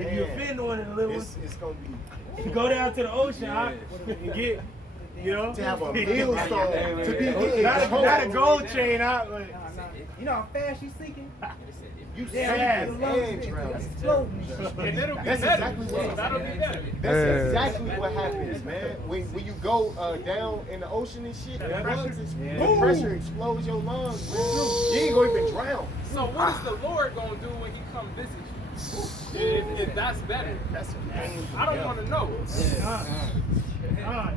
if you offend one of the little ones, it's gonna be. you go down to the ocean and get, you know, to have a millstone to be getting not a gold chain out. You know how fast you sinking? You Yeah, sinking yeah. and drowning. Exploding. And it'll be That's better. exactly what That'll be better. That's exactly what happens, man. When you go down in the ocean and shit, the pressure explodes your lungs, man. You ain't gonna even drown. So what is the Lord gonna do when He come visit you? If that's better, I don't want to know.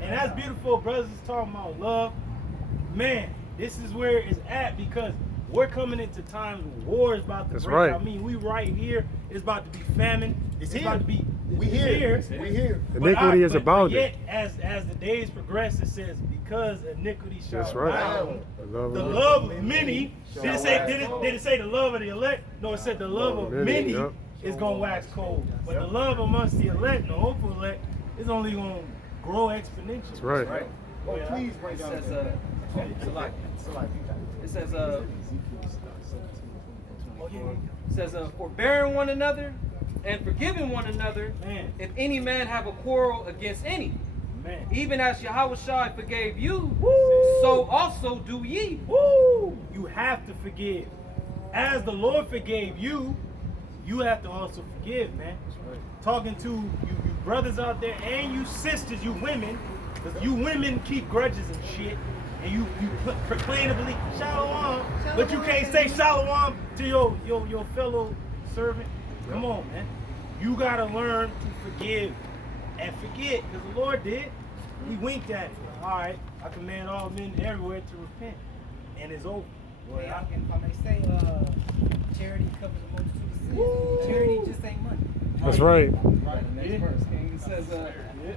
And that's beautiful, brothers is talking about love. Man, this is where it's at because we're coming into times where war is about to break. Right. I mean, we right here. It's about to be famine. It's about to be. We here. We here. Iniquity is abounding. Yet, as the days progress, it says, because iniquity shall That's right. abound, The the love of many. Did it say the love of the elect? No, it said the love of many Yep. is gonna wax cold. But the love amongst the elect, the hopeful elect, is only gonna grow exponentially. That's right. Oh, please break It down. says, it says, forbearing one another and forgiving one another, Man. if any man have a quarrel against any. Man. Even as Yahushua forgave you, Woo! so also do ye. Woo! You have to forgive. As the Lord forgave you, you have to also forgive, man. Talking to you brothers out there and you sisters, you women, because you women keep grudges and shit, and you proclaim to believe shalom, but you can't say shalom to your fellow servant. Come on, man. You gotta learn to forgive and forget, because the Lord did. He winked at it. All right, I command all men everywhere to repent, and it's over. Hey, if I may say, charity covers a multitude of sins. Charity just ain't money. That's right. Right, the next verse, King. It says,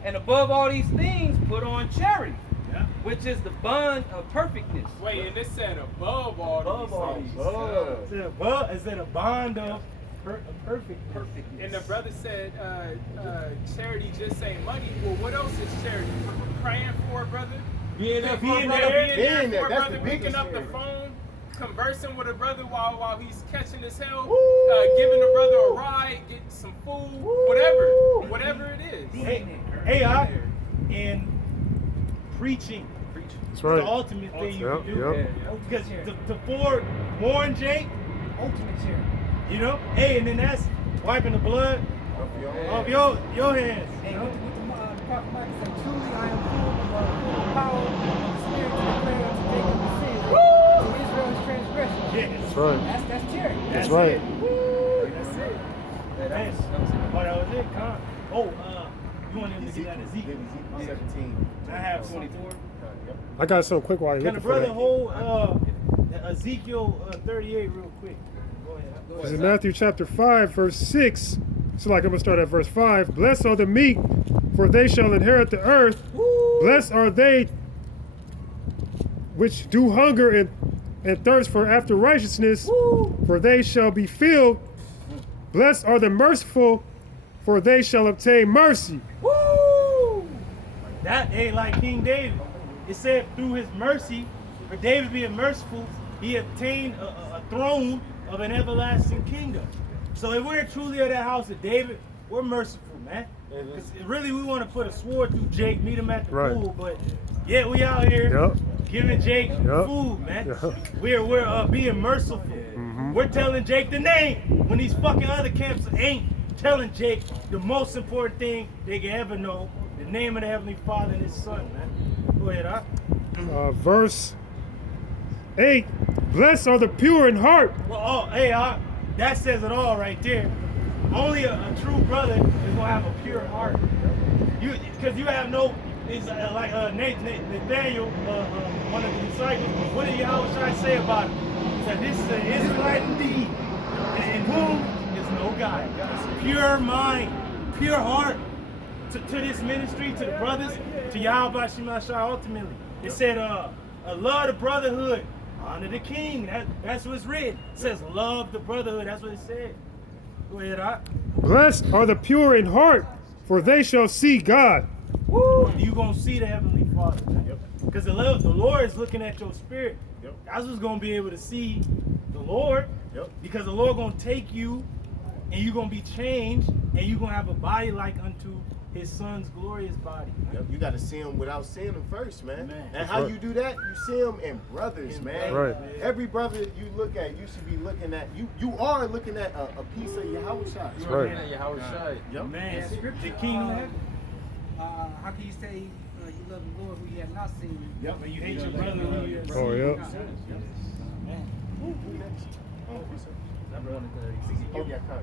and above all these things, put on charity, which is the bond of perfectness. Wait, and it said above all these things. It said a bond of perfectness. And the brother said, charity just ain't money. Well, what else is charity? Praying for a brother? Being there, Being being there there. for a That's brother, the picking biggest up the charity. phone, conversing with a brother while he's catching his hell, giving the brother a ride, getting some food, whatever it is. Hey, and preaching. That's The right. ultimate thing you Yep, can do. yep. Because to warn Jake, Ultimate charity. you know, hey, and then that's wiping the blood off your hands. Hey, You know? what the prophet Micah said, truly I am full of power of the Spirit to declare unto Jacob his sins, to Israel his transgression. Yes. That's right. That's charity. That's right. It. Woo, that's it. Yeah, Man. Oh, that was it, Con. Oh, you want him to get that Ezekiel? 17. I have 24. I got something quick while you're Can the looking for brother that. hold Ezekiel 38 real quick? Go ahead. It's in Matthew chapter 5, verse 6. So like I'm going to start at verse 5. Blessed are the meek, for they shall inherit the earth. Blessed are they which do hunger and thirst for after righteousness, for they shall be filled. Blessed are the merciful, for they shall obtain mercy. Woo! That ain't like King David. It said through his mercy, for David being merciful, he obtained a throne of an everlasting kingdom. So if we're truly of that house of David, we're merciful, man. Because really we want to put a sword through Jake, meet him at the Right. pool, but yeah, we out here giving Jake food, man. We're being merciful. We're telling Jake the name when these fucking other camps ain't telling Jake the most important thing they can ever know, the name of the Heavenly Father and His Son, man. Go ahead, Verse 8. Blessed are the pure in heart. Well, that says it all right there. Only a true brother is gonna have a pure heart. Because you have no. It's like Nathaniel, one of the disciples. What did Yahweh say about him? He said, "This is an Israelite indeed, in whom is no guile." Pure mind, pure heart. To this ministry, to the brothers, to Yahweh Shemashah ultimately. It said, love the brotherhood, honor the king. That's what's written. It says, love the brotherhood. That's what it said. Go ahead, Blessed are the pure in heart, for they shall see God. Woo! You gonna see the Heavenly Father, man. Because the Lord is looking at your spirit. That's what's gonna be able to see the Lord. Because the Lord gonna take you and you're gonna be changed, and you're gonna have a body like unto his son's glorious body. Yep, you got to see them without seeing them first, man. Man. And how right. you do that? You see them in brothers, man. Right. Every brother you look at, you should be looking at. You are looking at a piece of Yahweh Shai. That's right. Yep. Man, Yeah, scripture, the kingdom of heaven. how can you say you love the Lord who you have not seen? Yep. When you hate your brother, who you Oh, yeah. Man. Who next? Oh, yeah, come.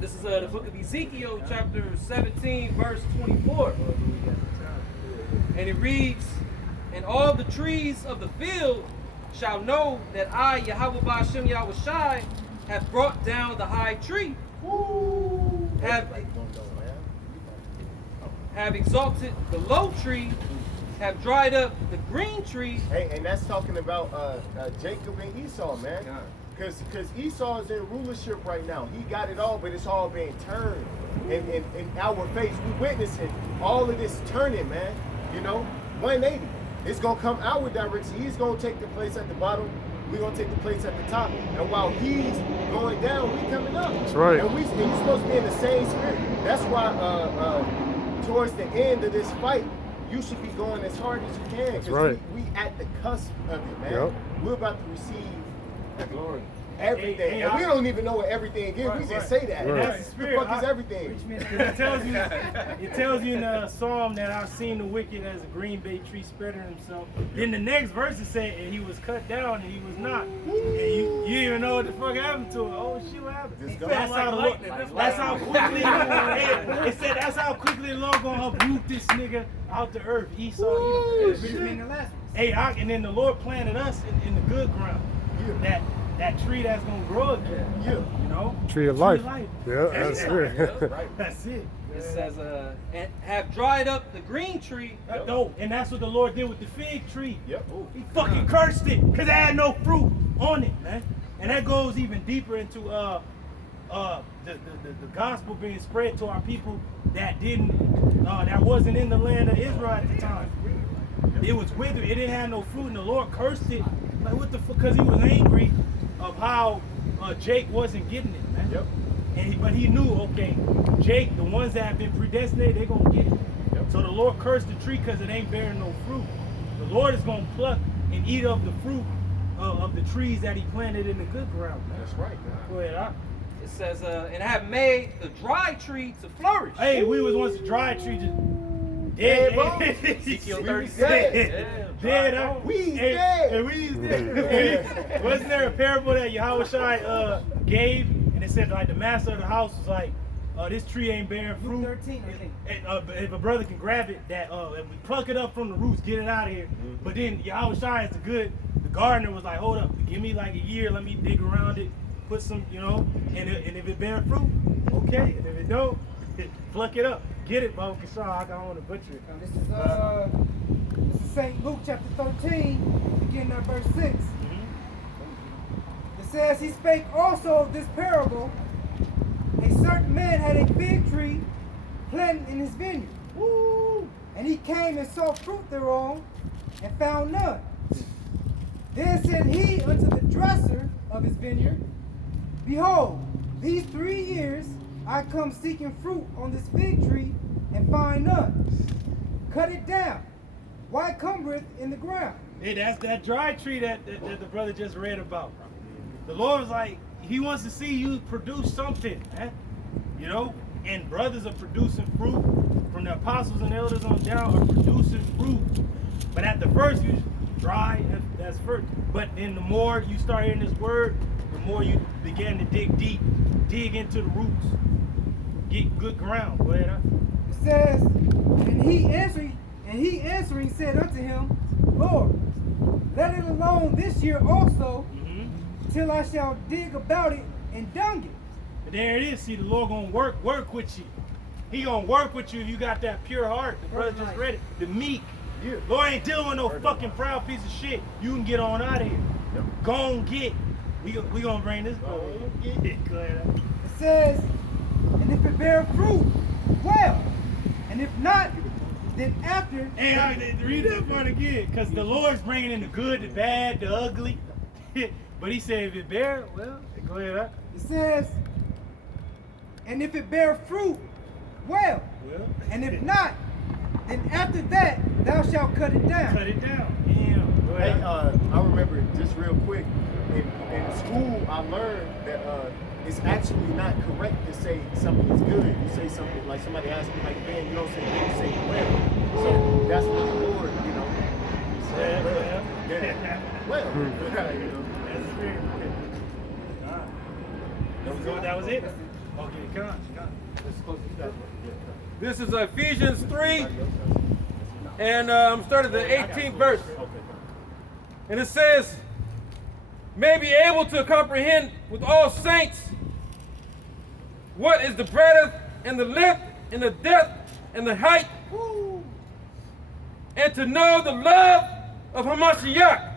This is the book of Ezekiel, chapter 17, verse 24. And it reads, "And all the trees of the field shall know that I, Yahweh Ba'ashem Yahweh Shai, have brought down the high tree, have exalted the low tree, have dried up the green tree." Hey, and that's talking about Jacob and Esau, man. Because Esau is in rulership right now. He got it all, but it's all being turned in our face. We witnessing all of this turning, man. You know, 180. It's going to come our direction. He's going to take the place at the bottom. We're going to take the place at the top. And while he's going down, we coming up. That's right. And he's supposed to be in the same spirit. That's why towards the end of this fight, you should be going as hard as you can. That's Because right. we at the cusp of it, man. Yep. We're about to receive Glory. everything. Hey, And we don't even know what everything is. We just say that. Right. That's the The spirit. fuck is everything? It tells you in the psalm that I've seen the wicked as a green bay tree spreading himself. Then the next verse is saying, and he was cut down and he was not. And you didn't even know what the fuck happened to him. Oh shit, what happened? Just go. That's how the Lord, that's how quickly it said that's how quickly the Lord gonna uproot this nigga out the earth. Esau, Richest man and Lazarus. hey, and then the Lord planted us in the good ground. That tree that's gonna grow again. Yeah. You know? Tree of life. life. Yeah, that's it. That's it. It says, "And have dried up the green tree." No, and that's what the Lord did with the fig tree. Yep. He fucking cursed it because it had no fruit on it, man. And that goes even deeper into the gospel being spread to our people that wasn't in the land of Israel at the time. It was withered. It didn't have no fruit, and the Lord cursed it. Like what the fuck? Because he was angry of how Jake wasn't getting it, man. Yep. But he knew, okay, Jake, the ones that have been predestinated, they're gonna get it. Yep. So the Lord cursed the tree because it ain't bearing no fruit. The Lord is gonna pluck and eat of the fruit of the trees that he planted in the good ground, man. That's right, man. Go ahead, It says, "And have made the dry tree to flourish." Hey, we was once a dry tree just dead. Ezekiel We 37. Dead. We's Hey, dead. hey, we's dead. Wasn't there a parable that Yahweh Shai gave? And it said like the master of the house was like, this tree ain't bearing fruit. Luke 13, I think. If a brother can grab it, that if we pluck it up from the roots, get it out of here. But then Yahweh Shai is the gardener was like, hold up, give me like a year, let me dig around it, put some, and if it bear fruit, okay. And if it don't, pluck it up. Get it, bro. Cause I don't want to butcher it. Now, this is St. Luke chapter 13, beginning at verse 6. It says, "He spake also of this parable. A certain man had a fig tree planted in his vineyard. And he came and saw fruit thereon, and found none. Then said he unto the dresser of his vineyard, Behold, these 3 years I come seeking fruit on this fig tree, and find none. Cut it down. Why cumbereth in the ground?" Hey, that's that dry tree that the brother just read about. The Lord was like, he wants to see you produce something, man. And brothers are producing fruit. From the apostles and elders on down are producing fruit. But at the first, you dry, that's first. But then the more you start hearing this word, the more you begin to dig deep, dig into the roots, get good ground. Go ahead, It says, and he answering said unto him, Lord, let it alone this year also, till I shall dig about it and dung it. But there it is. See, the Lord gonna work with you. He gonna work with you if you got that pure heart. The brother just read it. The meek. Yeah. Lord ain't dealing with no fucking proud piece of shit. You can get on out of here. Yep. Go on get. We gonna bring this boy. Go ahead. It says, and if it bear fruit, well, and if not, then after. Hey, read that part again, because the Lord's bringing in the good, the bad, the ugly. But he said, if it bear, well, go ahead. It says, and if it bear fruit, well. And if not, then after that thou shalt cut it down. Cut it down. Damn. Go Hey, ahead. I remember just real quick. In school, I learned that it's actually not correct to say something's good. You say something like somebody asks me like, man, you don't say good, you say well. So that's what the Lord, you know. Yeah, Well, well. yeah. Well, you know. That's the spirit. That was it? Okay, come on. Let's close this up. This is Ephesians 3, and I'm starting the 18th verse. And it says, may be able to comprehend with all saints what is the breadth and the length and the depth and the height, and to know the love of Hamashiach,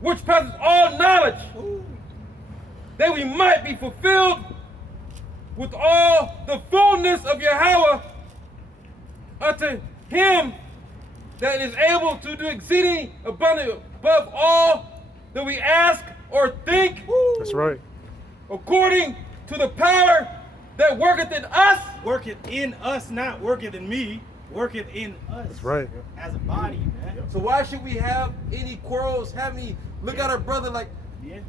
which passes all knowledge, that we might be fulfilled with all the fullness of Yahweh, unto him that is able to do exceeding abundantly above all that we ask or think, That's right. according to the power that worketh in us. Worketh in us, not worketh in me. Worketh in us. That's right. As a body, man. So why should we have any quarrels, have any look at our brother like Yeah.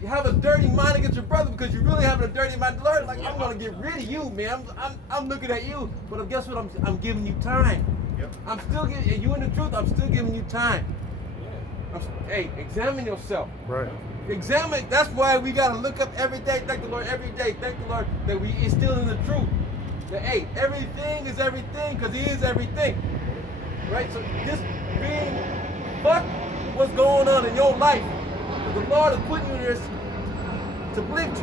you have a dirty mind against your brother because you're really having a dirty mind? Lord, like I'm gonna get rid of you, man. I'm looking at you, but guess what? I'm giving you time. Yep. I'm still giving you in the truth. I'm still giving you time. Hey, examine yourself. Right. Examine. That's why we gotta look up every day. Thank the Lord every day. Thank the Lord that we is still in the truth. That hey, everything is everything because He is everything. Right. So this being, fuck what's going on in your life. The Lord is putting you there to believe,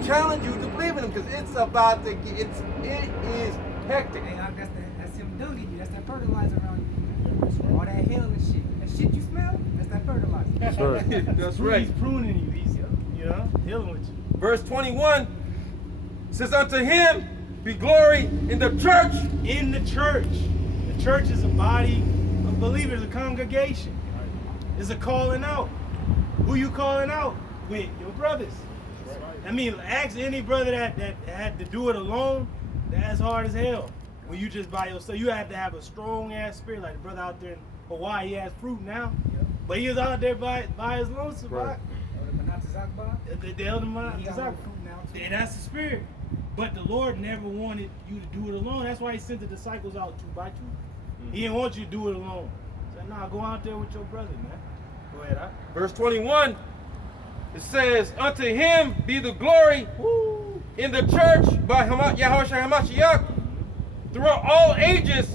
to challenge you to believe in Him because it's about to get. It is hectic. Hey, that's him dunking you. That's that fertilizer around you. All that hell and shit. That shit you smell, that's that fertilizer. That's right. That's right. He's pruning you. He's, dealing with you. Verse 21 says, unto him be glory in the church. In the church. The church is a body of believers, a congregation. It's a calling out. Who you calling out? With your brothers. I mean, ask any brother that had to do it alone. That's hard as hell. When you just by yourself, you have to have a strong ass spirit. Like the brother out there in Hawaii, he has fruit now. But he was out there by his lonesome. Right. The elder man, He got more fruit now, too. and that's the spirit. But the Lord never wanted you to do it alone. That's why He sent the disciples out 2 by 2. He didn't want you to do it alone. So nah, go out there with your brother, man. Go ahead. Verse 21, it says, unto him be the glory in the church by Yahushua HaMashiach throughout all ages,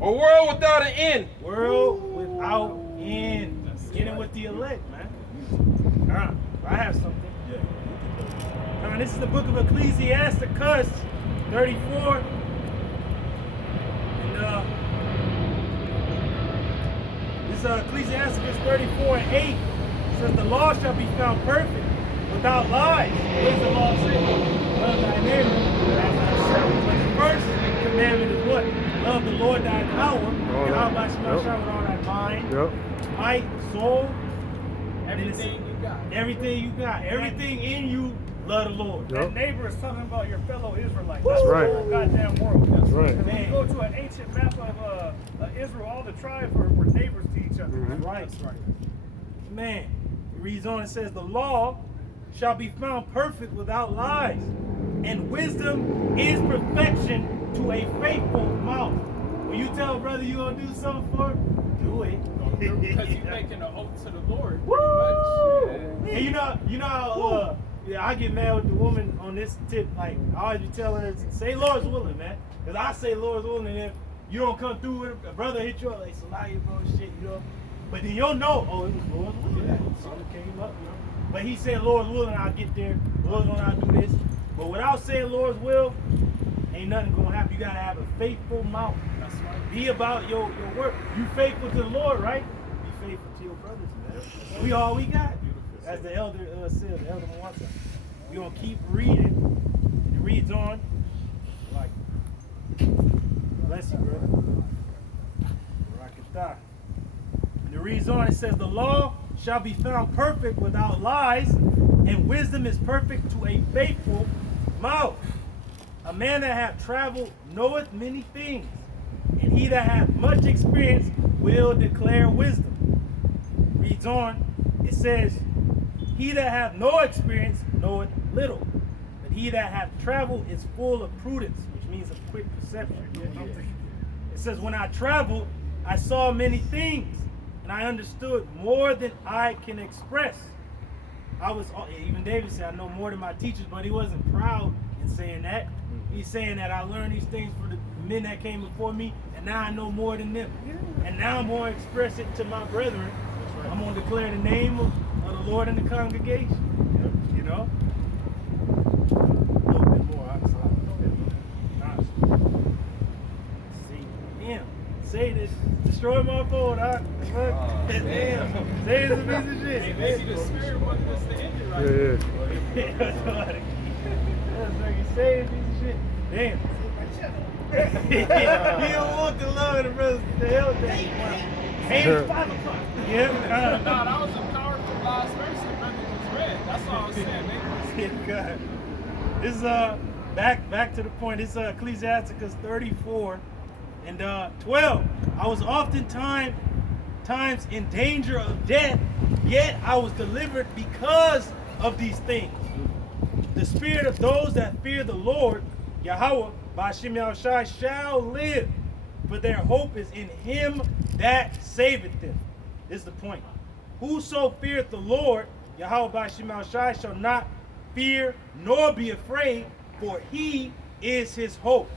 a world without an end. World without end. Get in with the elect, man. I have something. This is the book of Ecclesiasticus 34. And this Ecclesiasticus 34 and 8 says the law shall be found perfect without lies. What does the law say? Love thy neighbor as thyself. But the first commandment is what? Love the Lord thy power. And how about you with all thy mind, Yep. might, soul, Everything you got. everything you got, everything in you, love the Lord. Yep. That neighbor is talking about your fellow Israelites. That's the right. whole goddamn world. That's right. When Man. you go to an ancient map of Israel, all the tribes were neighbors to each other. Mhm. Right. Man, it reads on, it says, the law shall be found perfect without lies, and wisdom is perfection to a faithful mouth. When you tell a brother you gonna do something for him, do it. Because you're making an oath to the Lord, Woo! pretty much. And you know how I get mad with the woman on this tip. Like I always be telling her, say Lord's willing, man. Cause I say Lord's willing, and if you don't come through with it, a brother hit you up like Salaya, bro, shit, But then you'll know, oh, it was Lord's willing. Something came up, But he said Lord's willing, I'll get there. Lord's willing, I'll do this. But without saying Lord's will, ain't nothing gonna happen. You gotta have a faithful mouth. That's right. Be about your work. You faithful to the Lord, right? Be faithful to your brothers, man. We all we got. As the elder said, the elder Mwanta. We gonna keep reading. It reads on. Like, bless you, brother. Rakatah. And it reads on. It says, the law shall be found perfect without lies, and wisdom is perfect to a faithful mouth. A man that hath traveled knoweth many things, and he that hath much experience will declare wisdom. Reads on, it says, he that hath no experience knoweth little, but he that hath traveled is full of prudence, which means of quick perception. It says, when I traveled, I saw many things, and I understood more than I can express. Even David said, I know more than my teachers, but he wasn't proud in saying that. He's saying that I learned these things for the men that came before me, and now I know more than them. And now I'm going to express it to my brethren. I'm going to declare the name of the Lord in the congregation. You know? A little bit more outside. See, damn. Say this. Destroy my phone, huh? Damn. Say it's a piece of shit. Hey, maybe the spirit wanted us to end it right Yeah. That's say it's a piece of shit. Damn. You don't want the love of the brothers. The hell with that. Hey, 5 o'clock. Yeah. No, that was a powerful last verse the brother just read. That's all I was saying, man. Yeah, God. This is back to the point. It's Ecclesiasticus 34 and 12. I was oftentimes in danger of death, yet I was delivered because of these things. The spirit of those that fear the Lord, Yahweh, Ba'ashem Yahushai, shall live, for their hope is in him that saveth them. This is the point. Whoso feareth the Lord, Yahweh Ba'ashem Yahushai, shall not fear nor be afraid, for he is his hope.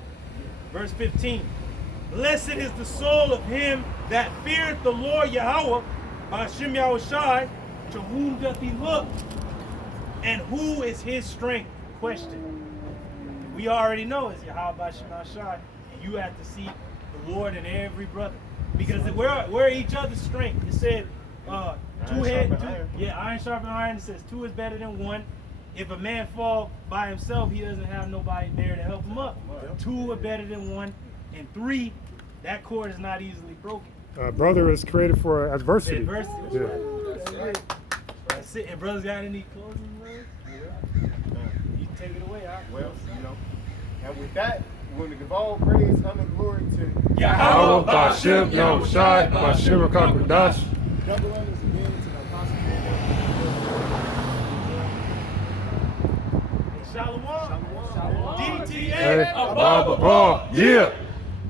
Verse 15. Blessed is the soul of him that feareth the Lord Yahweh, Ba'ashem Yahushai, to whom doth he look, and who is his strength? Question. We already know it's Yahweh Ba'ashem Yahushai, and you have to seek the Lord in every brother, because we're each other's strength. It said iron sharpen iron. It says 2 is better than 1. If a man fall by himself, he doesn't have nobody there to help him up. 2 are better than 1, and 3, that cord is not easily broken. Brother is created for adversity. Adversity. Yeah. That's it. And brothers got any closing words? Yeah. You can take it away, all right? Well, you know, and with that, we're going to give all praise, honor, glory to Yahweh Ba'ashem Yahushai Ba'ashem HaKadosh. double honors again to the apostle. Shalom. Shalom. DTA. Hey, Abba, yeah.